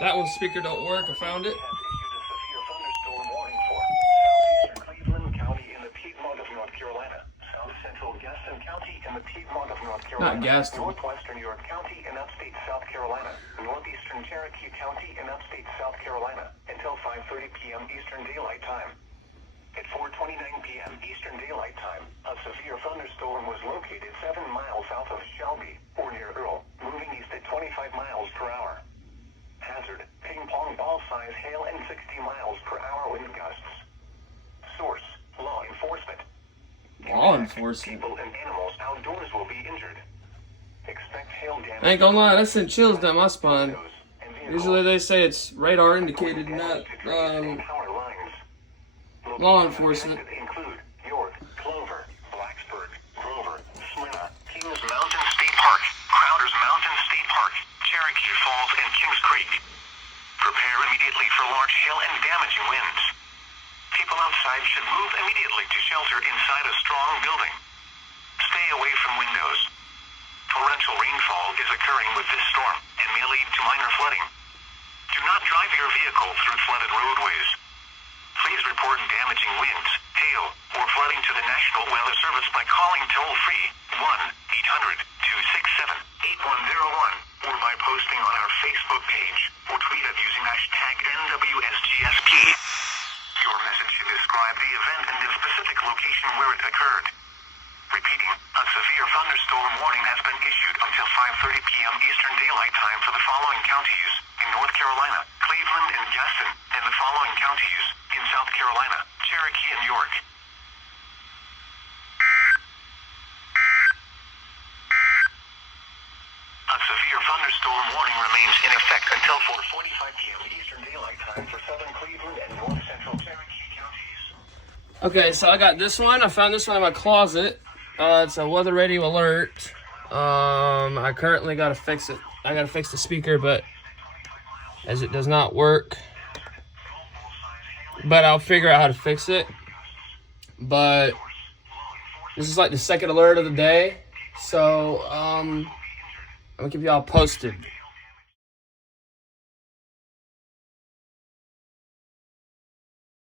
That one speaker don't work. I found it. Has issued a severe thunderstorm warning for southeastern Cleveland County in the Piedmont of North Carolina, south central Gaston County in the Piedmont of North Carolina, Not Gaston. northwestern York County in upstate South Carolina, northeastern Cherokee County in upstate South Carolina until 5:30 p.m. Eastern Daylight Time. At 4:29 p.m. Eastern Daylight Time, a severe thunderstorm was located 7 miles south of Shelby, or near Earl, moving east at 25 miles per hour. Hazard, ping pong ball size hail and 60 miles per hour wind gusts. Source, law enforcement. Law enforcement. People and animals outdoors will be injured. Expect hail damage. I ain't gonna lie, that sent chills down my spine. windows and vehicles. Usually they say it's radar indicated, not Power lines. law enforcement. Include York, Clover, Blacksburg, Grover, Smyrna, Kings Mountain State Park, Crowders Mountain State Park, Cherokee Falls, and Kings Creek. Prepare immediately for large hail and damaging winds. People outside should move immediately to shelter inside a strong building. Stay away from windows. Torrential rainfall is occurring with this storm and may lead to minor flooding. Do not drive your vehicle through flooded roadways. Please report damaging winds, hail, or flooding to the National Weather Service by calling toll-free 1-800-267-8101 or by posting on our Facebook page or tweet it using hashtag NWSGSP. Your message should describe the event and the specific location where it occurred. Repeating, a severe thunderstorm warning has been issued until 5:30 p.m. Eastern Daylight Time for the following counties in North Carolina, Cleveland, and Gaston, and the following counties in South Carolina, Cherokee, and York. A severe thunderstorm warning remains in effect until 4:45 p.m. Eastern Daylight Time for southern Cleveland and north central Cherokee counties. Okay, so I got this one. I found this one in my closet. It's a weather radio alert. I currently gotta fix it. I gotta fix the speaker, but as it does not work. But I'll figure out how to fix it. But this is like the second alert of the day. So I'm gonna keep y'all posted.